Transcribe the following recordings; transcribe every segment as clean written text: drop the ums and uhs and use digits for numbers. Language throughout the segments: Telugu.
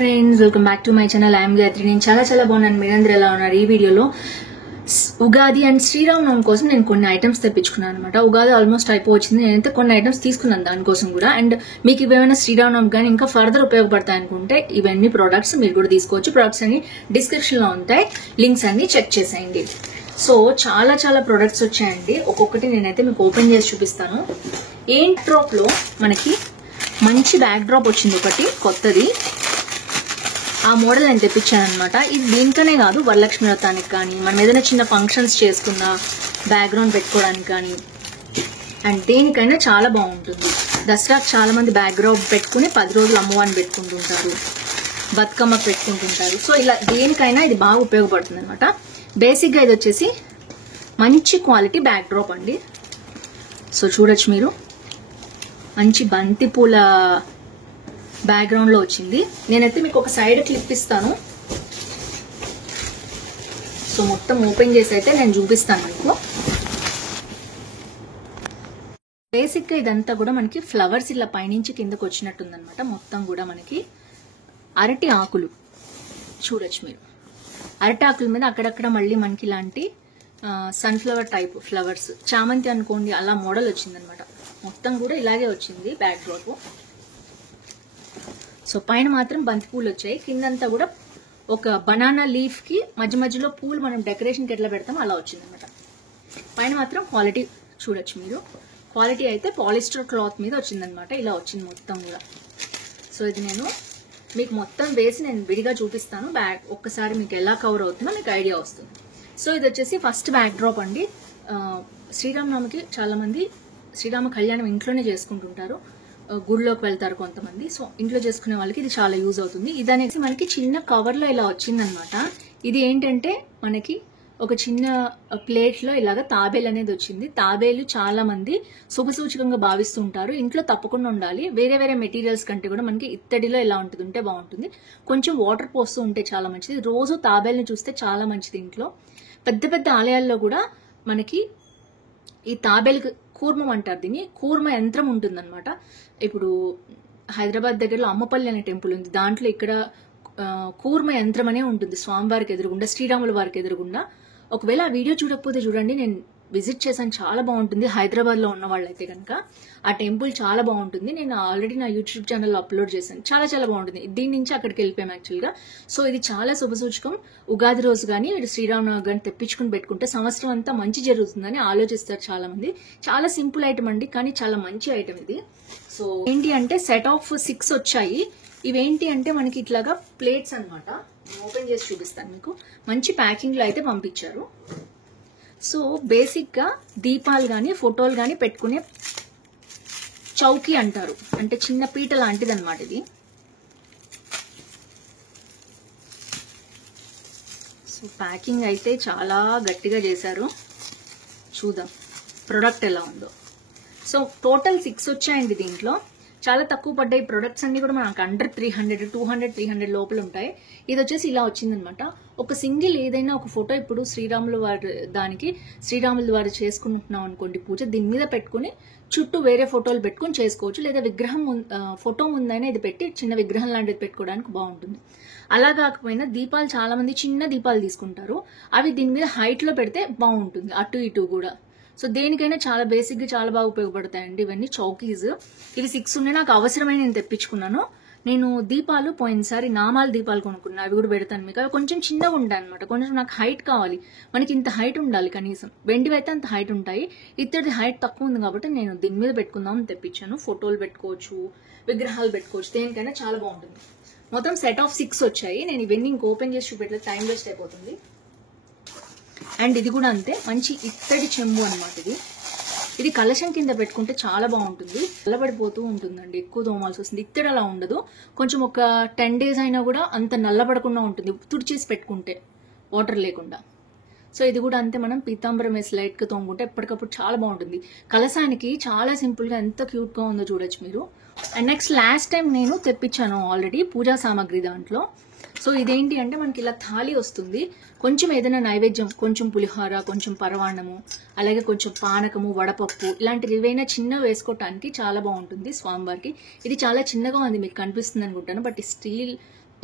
Friends, welcome back to my channel. I'm Gayatri. నేను చాలా బాగున్నాను. మీరందరూ ఎలా ఉన్నారు? ఈ వీడియోలో ఉగాది అండ్ శ్రీరామనవమి కోసం నేను కొన్ని ఐటమ్స్ తెప్పించుకున్నాను అనమాట. ఉగాది ఆల్మోస్ట్ అయిపోవచ్చింది. నేనైతే కొన్ని ఐటమ్స్ తీసుకున్నాను దానికోసం కూడా. అండ్ మీకు ఇవేమైనా శ్రీరామనవమి కానీ ఇంకా ఫర్దర్ ఉపయోగపడతాయి అనుకుంటే ఇవన్నీ ప్రొడక్ట్స్ మీరు కూడా తీసుకోవచ్చు. ప్రొడక్ట్స్ అన్ని డిస్క్రిప్షన్ లో ఉంటాయి, లింక్స్ అన్ని చెక్ చేసేయండి. సో చాలా ప్రొడక్ట్స్ వచ్చాయండి. ఒక్కొక్కటి నేనైతే మీకు ఓపెన్ చేసి చూపిస్తాను. ఏంట్ డ్రాప్ లో మనకి మంచి బ్యాక్ డ్రాప్ వచ్చింది, ఒకటి కొత్తది. ఆ మోడల్ నేను తెప్పించాను అనమాట. ఇది దీనికనే కాదు, వరలక్ష్మి వ్రతానికి కానీ మనం ఏదైనా చిన్న ఫంక్షన్స్ చేసుకున్న బ్యాక్గ్రౌండ్ పెట్టుకోవడానికి కానీ అండ్ దేనికైనా చాలా బాగుంటుంది. దసరాకు చాలా మంది బ్యాక్గ్రౌండ్ పెట్టుకుని 10 రోజులు అమ్మవారిని పెట్టుకుంటుంటారు, బతుకమ్మ పెట్టుకుంటుంటారు. సో ఇలా దేనికైనా ఇది బాగా ఉపయోగపడుతుంది అనమాట. బేసిక్గా ఇది వచ్చేసి మంచి క్వాలిటీ బ్యాక్ డ్రాప్ అండి. సో చూడొచ్చు మీరు, మంచి బంతి పూల బ్యాక్గ్రౌండ్ లో వచ్చింది. నేనైతే మీకు ఒక సైడ్ క్లిప్ ఇస్తాను. సో మొత్తం ఓపెన్ చేసి అయితే నేను చూపిస్తాను మీకు. బేసిక్ గా ఇదంతా కూడా మనకి ఫ్లవర్స్ ఇలా పైనుంచి కిందకు వచ్చినట్టుంది అనమాట. మొత్తం కూడా మనకి అరటి ఆకులు చూడొచ్చు మీరు. అరటి ఆకుల మీద అక్కడక్కడ మళ్ళీ మనకి ఇలాంటి సన్ఫ్లవర్ టైప్ ఫ్లవర్స్, చామంతి అనుకోండి, అలా మోడల్ వచ్చిందనమాట. మొత్తం కూడా ఇలాగే వచ్చింది బ్యాక్ డ్రాప్. సో పైన మాత్రం బంతి పూలు వచ్చాయి, కిందంతా కూడా ఒక బనానా లీఫ్ కి మధ్యలో పూలు మనం డెకరేషన్ కి ఎట్లా పెడతాం అలా వచ్చింది అనమాట. పైన మాత్రం క్వాలిటీ చూడొచ్చు మీరు. క్వాలిటీ అయితే పాలిస్టర్ క్లాత్ మీద వచ్చిందనమాట. ఇలా వచ్చింది మొత్తం కూడా. సో ఇది నేను మీకు మొత్తం వేసి నేను విడిగా చూపిస్తాను. బ్యాక్ ఒక్కసారి మీకు ఎలా కవర్ అవుతుందో మీకు ఐడియా వస్తుంది. సో ఇది వచ్చేసి ఫస్ట్ బ్యాక్ డ్రాప్ అండి. శ్రీరామనవమికి చాలా మంది శ్రీరామ కళ్యాణం ఇంట్లోనే చేసుకుంటుంటారు, గుడిలోకి వెళ్తారు కొంతమంది. సో ఇంట్లో చేసుకునే వాళ్ళకి ఇది చాలా యూజ్ అవుతుంది. ఇది అనేసి మనకి చిన్న కవర్ లో ఇలా వచ్చిందనమాట. ఇది ఏంటంటే మనకి ఒక చిన్న ప్లేట్ లో ఇలాగా తాబేలు అనేది వచ్చింది. తాబేలు చాలా మంది శుభసూచకంగా భావిస్తుంటారు. ఇంట్లో తప్పకుండా ఉండాలి. వేరే మెటీరియల్స్ కంటే కూడా మనకి ఇత్తడిలో ఇలా ఉంటుంది, ఉంటే బాగుంటుంది. కొంచెం వాటర్ పోస్తూ ఉంటే చాలా మంచిది. రోజు తాబేలుని చూస్తే చాలా మంచిది. ఇంట్లో పెద్ద ఆలయాల్లో కూడా మనకి ఈ తాబేలు కూర్మం అంటారు, దీన్ని కూర్మ యంత్రం ఉంటుందన్నమాట. ఇప్పుడు హైదరాబాద్ దగ్గరలో అమ్మపల్లి అనే టెంపుల్ ఉంది, దాంట్లో ఇక్కడ కూర్మ యంత్రం అనే ఉంటుంది స్వామివారికి ఎదురుగుండా, శ్రీరాముల వారికి ఎదురుగుండా. ఒకవేళ ఆ వీడియో చూడకపోతే చూడండి, నేను విజిట్ చేశాను, చాలా బాగుంటుంది. హైదరాబాద్ లో ఉన్న వాళ్ళైతే కనుక ఆ టెంపుల్ చాలా బాగుంటుంది. నేను ఆల్రెడీ నా యూట్యూబ్ ఛానల్లో అప్లోడ్ చేశాను. చాలా బాగుంటుంది. దీని నుంచి అక్కడికి వెళ్ళిపోయాం యాక్చువల్గా. సో ఇది చాలా శుభసూచకం. ఉగాది రోజు కానీ శ్రీరామనవమి కానీ తెప్పించుకుని పెట్టుకుంటే సంవత్సరం అంతా మంచి జరుగుతుందని ఆలోచిస్తారు చాలా మంది. చాలా సింపుల్ ఐటమ్ అండి, కానీ చాలా మంచి ఐటమ్ ఇది. సో ఏంటి అంటే సెట్ ఆఫ్ 6 వచ్చాయి. ఇవేంటి అంటే మనకి ఇట్లాగా ప్లేట్స్ అనమాట. ఓపెన్ చేసి చూపిస్తాను మీకు. మంచి ప్యాకింగ్ లో అయితే పంపించారు. సో బేసిక్ గా దీపాలు గాని ఫోటోలు గాని పెట్టుకునే చౌకీ అంటారు, అంటే చిన్న పీట లాంటిది అనమాట ఇది. సో ప్యాకింగ్ అయితే చాలా గట్టిగా చేశారు. చూద్దాం ప్రొడక్ట్ ఎలా ఉందో. సో టోటల్ 6 వచ్చాయండి. దీంట్లో చాలా తక్కువ పడ్డాయి. ప్రొడక్ట్స్ అన్ని కూడా మనకు అండర్ 300, 200, 300 లోపల ఉంటాయి. ఇది వచ్చేసి ఇలా వచ్చిందనమాట. ఒక సింగిల్ ఏదైనా ఒక ఫోటో, ఇప్పుడు శ్రీరాముల వారు చేసుకుంటున్నాం అనుకోండి పూజ, దీని మీద పెట్టుకుని చుట్టూ వేరే ఫోటోలు పెట్టుకుని చేసుకోవచ్చు. లేదా విగ్రహం ఫోటో ముందైనా ఇది పెట్టి చిన్న విగ్రహం లాంటిది పెట్టుకోవడానికి బాగుంటుంది. అలా కాకపోయినా దీపాలు చాలా మంది చిన్న దీపాలు తీసుకుంటారు, అవి దీని మీద హైట్ లో పెడితే బాగుంటుంది, అటు ఇటు కూడా. సో దేనికైనా చాలా బేసిక్ గా చాలా బాగా ఉపయోగపడతాయండి ఇవన్నీ చౌకీస్. ఇవి 6 ఉన్నాయి, నాకు అవసరమై నేను తెప్పించుకున్నాను. నేను దీపాలు పోయినసారి నామాల దీపాలు కొనుక్కున్నా, అవి కూడా పెడతాను మీకు. అవి కొంచెం చిన్నగా ఉంటాయి అనమాట. కొంచెం నాకు హైట్ కావాలి, మనకి ఇంత హైట్ ఉండాలి కనీసం. వెండివి అయితే అంత హైట్ ఉంటాయి, ఇత్తడి హైట్ తక్కువ ఉంది కాబట్టి నేను దీని మీద పెట్టుకుందామని తెప్పించాను. ఫోటోలు పెట్టుకోవచ్చు, విగ్రహాలు పెట్టుకోవచ్చు, దేనికైనా చాలా బాగుంటుంది. మొత్తం సెట్ ఆఫ్ 6 వచ్చాయి. నేను ఇవన్నీ ఇంక ఓపెన్ చేసి చూపెట్టలేదు, టైం వేస్ట్ అయిపోతుంది. అండ్ ఇది కూడా అంతే, మంచి ఇత్తడి చెంబు అనమాట. ఇది కలశం కింద పెట్టుకుంటే చాలా బాగుంటుంది. నల్లబడిపోతూ ఉంటుందండి, ఎక్కువ తోమాల్సి వస్తుంది. ఇత్తడి అలా ఉండదు, కొంచెం ఒక 10 days అయినా కూడా అంత నల్లబడకుండా ఉంటుంది తుడిచేసి పెట్టుకుంటే, వాటర్ లేకుండా. సో ఇది కూడా అంతే, మనం పీతాంబరం వేసి లైట్ గా తోముకుంటే ఎప్పటికప్పుడు చాలా బాగుంటుంది. కలశానికి చాలా సింపుల్ గా ఎంత క్యూట్ గా ఉందో చూడొచ్చు మీరు. అండ్ నెక్స్ట్ లాస్ట్ టైం నేను తెప్పించాను ఆల్రెడీ పూజా సామాగ్రి దాంట్లో. సో ఇదేంటి అంటే మనకి ఇలా థాలి వస్తుంది, కొంచెం ఏదైనా నైవేద్యం, కొంచెం పులిహోర, కొంచెం పరవాణము, అలాగే కొంచెం పానకము, వడపప్పు, ఇలాంటివి ఏవైనా చిన్న వేసుకోవటానికి చాలా బాగుంటుంది స్వామివారికి. ఇది చాలా చిన్నగా ఉంది, మీకు కనిపిస్తుంది అనుకుంటాను, బట్ స్టీల్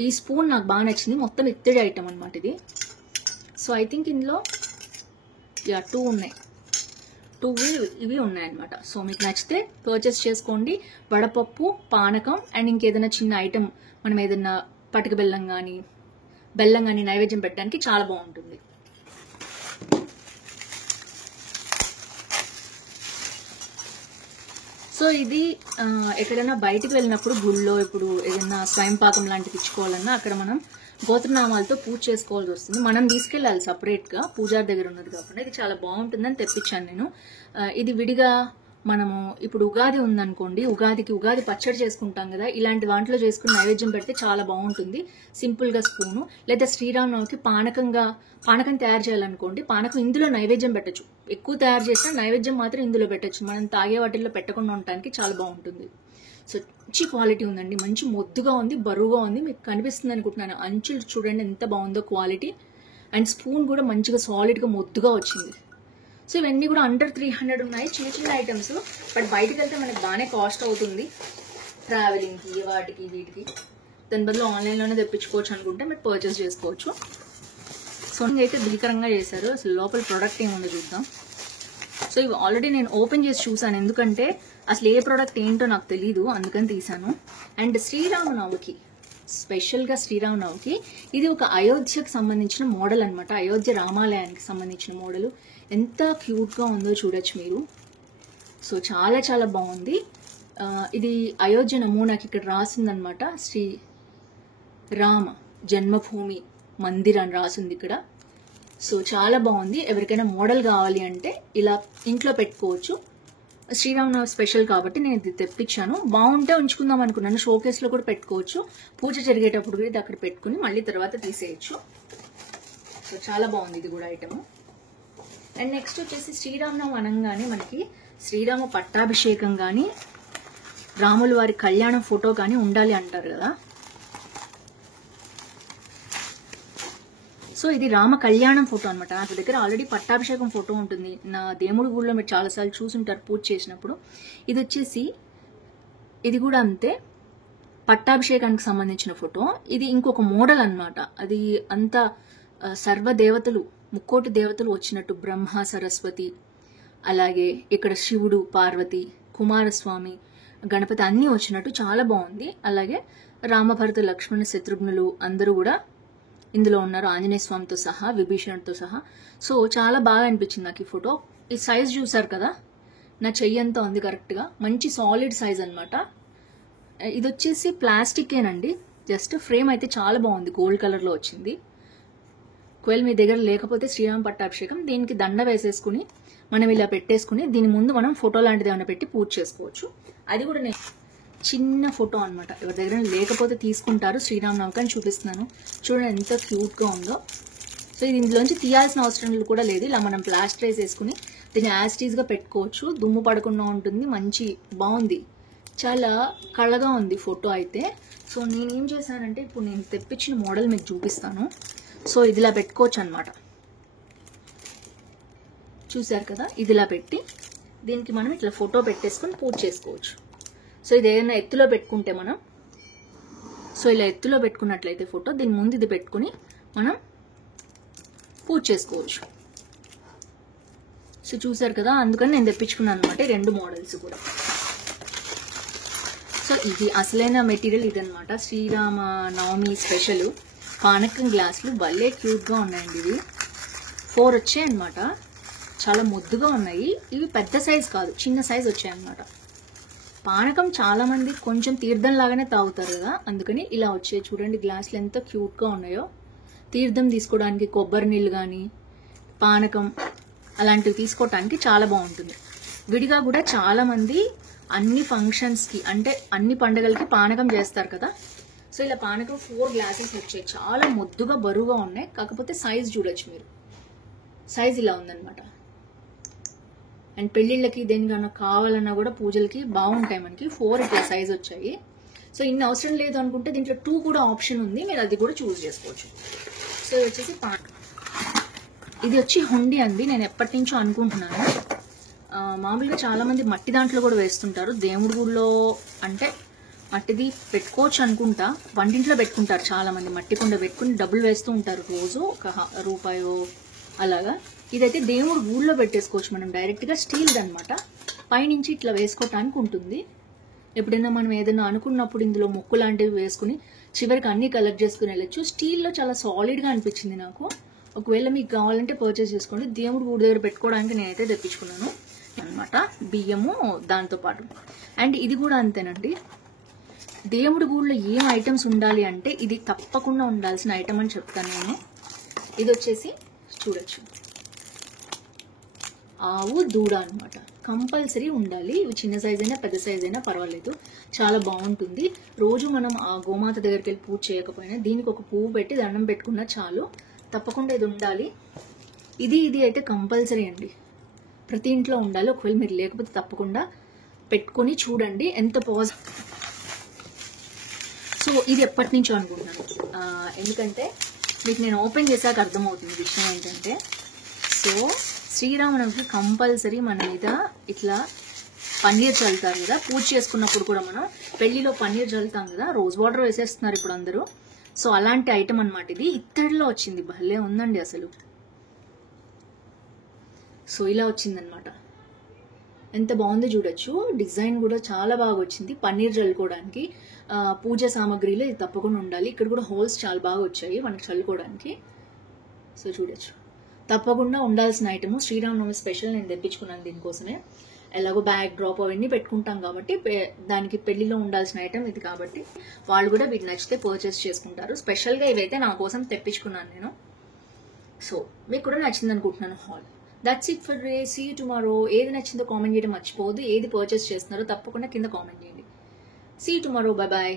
ఈ స్పూన్ నాకు బాగా నచ్చింది, మొత్తం ఇత్తడి ఐటమ్ అనమాట ఇది. సో ఐ థింక్ ఇందులో 2 ఉన్నాయి, 2 ఇవి ఉన్నాయన్నమాట. సో మీకు నచ్చితే పర్చేస్ చేసుకోండి. వడపప్పు, పానకం అండ్ ఇంకేదైనా చిన్న ఐటమ్, మనం ఏదైనా పటిక బెల్లం కానీ నైవేద్యం పెట్టడానికి చాలా బాగుంటుంది. సో ఇది ఎక్కడైనా బయటికి వెళ్ళినప్పుడు గుళ్ళో ఇప్పుడు ఏదైనా స్వయంపాకం లాంటివి ఇచ్చుకోవాలన్నా అక్కడ మనం గోత్రనామాలతో పూజ చేసుకోవాల్సి వస్తుంది. మనం తీసుకెళ్ళాలి సపరేట్గా, పూజారి దగ్గర ఉన్నది కాకుండా. ఇది చాలా బాగుంటుందని తెప్పించాను నేను. ఇది విడిగా మనము ఇప్పుడు ఉగాది ఉందనుకోండి, ఉగాది పచ్చడి చేసుకుంటాం కదా, ఇలాంటి వాటిలో చేసుకుని నైవేద్యం పెడితే చాలా బాగుంటుంది. సింపుల్గా స్పూను. లేదా శ్రీరామనవమికి పానకం తయారు చేయాలనుకోండి, పానకం ఇందులో నైవేద్యం పెట్టచ్చు. ఎక్కువ తయారు చేసినా నైవేద్యం మాత్రం ఇందులో పెట్టచ్చు. మనం తాగే వాటిల్లో పెట్టకుండా ఉండటానికి చాలా బాగుంటుంది. సో మంచి క్వాలిటీ ఉందండి, మంచి మొద్దుగా ఉంది, బరువుగా ఉంది. మీకు కనిపిస్తుంది అనుకుంటున్నాను. అంచులు చూడండి ఎంత బాగుందో క్వాలిటీ. అండ్ స్పూన్ కూడా మంచిగా సాలిడ్గా మొద్దుగా వచ్చింది. సో ఇవన్నీ కూడా అండర్ 300 ఉన్నాయి, చిన్న చిన్న ఐటమ్స్. బట్ బయటకు వెళ్తే మనకి బాగానే కాస్ట్ అవుతుంది ట్రావెలింగ్కి, వాటికి వీటికి. దాని బదులు ఆన్లైన్లోనే తెప్పించుకోవచ్చు అనుకుంటే మీరు పర్చేస్ చేసుకోవచ్చు. సో అయితే భీకరంగా చేశారు. అసలు లోపల ప్రోడక్ట్ ఏముందో చూద్దాం. సో ఇవి ఆల్రెడీ నేను ఓపెన్ చేసి చూసాను, ఎందుకంటే అసలు ఏ ప్రోడక్ట్ ఏంటో నాకు తెలీదు, అందుకని తీసాను. అండ్ శ్రీరామనవమికి స్పెషల్గా శ్రీరామనవమికి ఇది ఒక అయోధ్యకు సంబంధించిన మోడల్ అనమాట. అయోధ్య రామాలయానికి సంబంధించిన మోడల్. ఎంత క్యూట్గా ఉందో చూడొచ్చు మీరు. సో చాలా చాలా బాగుంది. ఇది అయోధ్య నమూనాకి ఇక్కడ రాసిందనమాట. శ్రీ రామ జన్మభూమి మందిర్ అని రాసింది ఇక్కడ. సో చాలా బాగుంది. ఎవరికైనా మోడల్ కావాలి అంటే ఇలా ఇంట్లో పెట్టుకోవచ్చు. శ్రీరామనవమి స్పెషల్ కాబట్టి నేను ఇది తెప్పించాను. బాగుంటే ఉంచుకుందాం అనుకున్నాను, షోకేస్లో కూడా పెట్టుకోవచ్చు. పూజ జరిగేటప్పుడు కూడా ఇది అక్కడ పెట్టుకుని మళ్ళీ తర్వాత తీసేయచ్చు. సో చాలా బాగుంది ఇది కూడా ఐటమ్. అండ్ నెక్స్ట్ వచ్చేసి శ్రీరామనవమి అనగానే మనకి శ్రీరామ పట్టాభిషేకం కానీ రాముల వారి కళ్యాణం ఫోటో కానీ ఉండాలి అంటారు కదా. సో ఇది రామ కళ్యాణం ఫోటో అనమాట. నాకు దగ్గర ఆల్రెడీ పట్టాభిషేకం ఫోటో ఉంటుంది. నా దేవుడి గుడిలో మీరు చాలాసార్లు చూసుంటారు పూజ చేసినప్పుడు. ఇది వచ్చేసి ఇది కూడా అంతే, పట్టాభిషేకానికి సంబంధించిన ఫోటో. ఇది ఇంకొక మోడల్ అనమాట. అది అంతా సర్వదేవతలు, 3 దేవతలు వచ్చినట్టు, బ్రహ్మ, సరస్వతి, అలాగే ఇక్కడ శివుడు, పార్వతి, కుమారస్వామి, గణపతి అన్నీ వచ్చినట్టు చాలా బాగుంది. అలాగే రామభరత లక్ష్మణ శత్రుఘ్నులు అందరూ కూడా ఇందులో ఉన్నారు, ఆంజనేయ స్వామితో సహా, విభీషణుడితో సహా. సో చాలా బాగా అనిపించింది నాకు ఈ ఫోటో. ఈ సైజ్ చూసారు కదా, నా చెయ్యి అంతా ఉంది కరెక్ట్గా, మంచి సాలిడ్ సైజ్ అనమాట. ఇది వచ్చేసి ప్లాస్టికేనండి, జస్ట్ ఫ్రేమ్ అయితే చాలా బాగుంది, గోల్డ్ కలర్లో వచ్చింది. ఒకవేళ మీ దగ్గర లేకపోతే శ్రీరామ పట్టాభిషేకం దీనికి దండ వేసేసుకుని మనం ఇలా పెట్టేసుకుని దీని ముందు మనం ఫోటో లాంటిది ఏమైనా పెట్టి పూజ చేసుకోవచ్చు. అది కూడా నేను చిన్న ఫోటో అనమాట, ఎవరి దగ్గర లేకపోతే తీసుకుంటారు. శ్రీరామనవమికి అని చూపిస్తున్నాను, చూడండి ఎంత క్యూట్గా ఉందో. సో ఇది ఇందులోంచి తీయాల్సిన అవసరం కూడా లేదు, ఇలా మనం ప్లాస్టరైజ్ వేసుకుని దీన్ని యాస్టీస్గా పెట్టుకోవచ్చు. దుమ్ము పడకుండా ఉంటుంది, మంచి బాగుంది, చాలా కళగా ఉంది ఫోటో అయితే. సో నేనేం చేశానంటే ఇప్పుడు నేను తెప్పించిన మోడల్ మీకు చూపిస్తాను. సో ఇదిలా పెట్టుకోవచ్చు అనమాట, చూసారు కదా, ఇదిలా పెట్టి దీనికి మనం ఇట్లా ఫోటో పెట్టేసుకొని పూజ చేసుకోవచ్చు. సో ఇది ఏదైనా ఎత్తులో పెట్టుకుంటే మనం, సో ఇలా ఎత్తులో పెట్టుకున్నట్లయితే ఫోటో, దీని ముందు ఇది పెట్టుకుని మనం పూజ చేసుకోవచ్చు. సో చూసారు కదా, అందుకని నేను తెప్పించుకున్నాను అనమాట ఈ 2 మోడల్స్ కూడా. సో ఇది అసలైన మెటీరియల్ ఇదనమాట, శ్రీరామ నవమి స్పెషల్ పానకం గ్లాసులు. భలే క్యూట్గా ఉన్నాయండి ఇవి. 4 వచ్చాయి అనమాట, చాలా ముద్దుగా ఉన్నాయి. ఇవి పెద్ద సైజ్ కాదు, చిన్న సైజ్ వచ్చాయి అనమాట. పానకం చాలా మంది కొంచెం తీర్థం లాగానే తాగుతారు కదా, అందుకని ఇలా వచ్చాయి. చూడండి గ్లాసులు ఎంత క్యూట్గా ఉన్నాయో. తీర్థం తీసుకోవడానికి కొబ్బరి నీళ్ళు కానీ పానకం అలాంటివి తీసుకోవటానికి చాలా బాగుంటుంది. విడిగా కూడా చాలా మంది అన్ని ఫంక్షన్స్కి, అంటే అన్ని పండుగలకి పానకం చేస్తారు కదా. సో ఇలా పానకం 4 గ్లాసెస్ వచ్చాయి, చాలా ముద్దుగా బరువుగా ఉన్నాయి. కాకపోతే సైజ్ చూడొచ్చు మీరు, సైజ్ ఇలా ఉందన్నమాట. అండ్ పెళ్ళిళ్ళకి దేనికన్నా కావాలన్నా కూడా పూజలకి బాగుంటాయి మనకి. 4 ఇట్లా సైజ్ వచ్చాయి. సో ఇన్ని అవసరం లేదు అనుకుంటే దీంట్లో 2 కూడా ఆప్షన్ ఉంది, మీరు అది కూడా చూస్ చేసుకోవచ్చు. సో ఇది వచ్చేసి ఇది వచ్చి హుండీ అండి. నేను ఎప్పటి నుంచో అనుకుంటున్నాను, మామూలుగా చాలా మంది మట్టి దాంట్లో కూడా వేస్తుంటారు. దేవుడి గుడిలో అంటే మట్టిది పెట్టుకోవచ్చు అనుకుంటా, వంటింట్లో పెట్టుకుంటారు చాలా మంది, మట్టి కుండ పెట్టుకుని డబ్బులు వేస్తూ ఉంటారు రోజు, ఒక రూపాయో అలాగా. ఇదైతే దేవుడు ఊళ్ళో పెట్టేసుకోవచ్చు మనం డైరెక్ట్గా, స్టీల్ది అనమాట. పైనుంచి ఇట్లా వేసుకోవటానికి ఉంటుంది. ఎప్పుడైనా మనం ఏదైనా అనుకున్నప్పుడు ఇందులో ముక్కు లాంటివి వేసుకుని చివరికి అన్ని కలెక్ట్ చేసుకుని వెళ్ళచ్చు. స్టీల్లో చాలా సాలిడ్గా అనిపించింది నాకు. ఒకవేళ మీకు కావాలంటే పర్చేస్ చేసుకోండి. దేవుడు ఊరి దగ్గర పెట్టుకోవడానికి నేనైతే తెప్పించుకున్నాను అనమాట, బియ్యము దాంతో పాటు. అండ్ ఇది కూడా అంతేనండి, దేవుడి గూళ్ళో ఏం ఐటమ్స్ ఉండాలి అంటే ఇది తప్పకుండా ఉండాల్సిన ఐటమ్ అని చెప్తాను నేను. ఇది వచ్చేసి చూడొచ్చు, ఆవు దూడ అనమాట, కంపల్సరీ ఉండాలి. ఇవి చిన్న సైజ్ అయినా పెద్ద సైజ్ అయినా పర్వాలేదు, చాలా బాగుంటుంది. రోజు మనం ఆ గోమాత దగ్గరికి వెళ్ళి పూజ చేయకపోయినా దీనికి ఒక పువ్వు పెట్టి దండం పెట్టుకున్నా చాలు, తప్పకుండా ఇది ఉండాలి. ఇది అయితే కంపల్సరీ అండి, ప్రతి ఇంట్లో ఉండాలి. ఒకవేళ మీరు లేకపోతే తప్పకుండా పెట్టుకొని చూడండి ఎంత సో ఇది ఎప్పటి నుంచో అనుకుంటున్నాను, ఎందుకంటే మీకు నేను ఓపెన్ చేశాక అర్థమవుతుంది విషయం ఏంటంటే, సో శ్రీరామనవమికి కంపల్సరీ మన మీద ఇట్లా పన్నీర్ చల్లుతారు కదా, పూజ చేసుకున్నప్పుడు కూడా మనం పెళ్లిలో పన్నీర్ చల్లుతాం కదా, రోజ్ వాటర్ వేసేస్తున్నారు ఇప్పుడు అందరూ. సో అలాంటి ఐటమ్ అనమాట ఇది. ఇత్తడిలో వచ్చింది, భలే ఉందండి అసలు. సో ఇలా వచ్చిందనమాట, ఎంత బాగుందో చూడొచ్చు. డిజైన్ కూడా చాలా బాగా వచ్చింది. పన్నీర్ చల్లుకోవడానికి పూజ సామాగ్రిలో ఇది తప్పకుండా ఉండాలి. ఇక్కడ కూడా హోల్స్ చాలా బాగా వచ్చాయి మనకి చల్లుకోవడానికి. సో చూడొచ్చు, తప్పకుండా ఉండాల్సిన ఐటమ్. శ్రీరామనవమి స్పెషల్ నేను తెప్పించుకున్నాను దీనికోసమే. ఎలాగో బ్యాగ్ డ్రాప్ అవన్నీ పెట్టుకుంటాం కాబట్టి దానికి పెళ్లిలో ఉండాల్సిన ఐటమ్ ఇది కాబట్టి వాళ్ళు కూడా వీటి నచ్చితే పర్చేస్ చేసుకుంటారు. స్పెషల్గా ఇవైతే నా కోసం తెప్పించుకున్నాను నేను. సో మీకు కూడా నచ్చింది అనుకుంటున్నాను హాల్. That's it for day. See you tomorrow. ఏది నచ్చిందో కామెంట్ చేయడం మర్చిపోవద్దు. ఏది పర్చేస్ చేస్తున్నారో తప్పకుండా కింద కామెంట్ చేయండి. See you tomorrow. Bye bye.